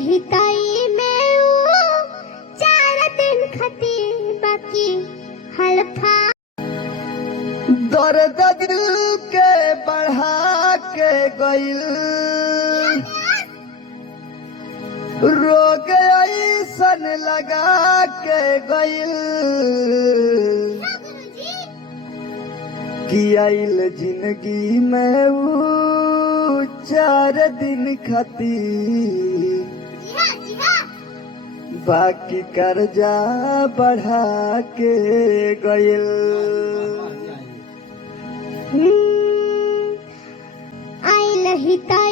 हिताई में वो 4 दिन खती बाकी हल्फा दर्द दिल के बढ़ा के गइल रोग ऐसन लगा के गइल कि आइल जिंदगी में वो 4 दिन खती बाकी कर्जा बढ़ा के गइल। आइल हिताई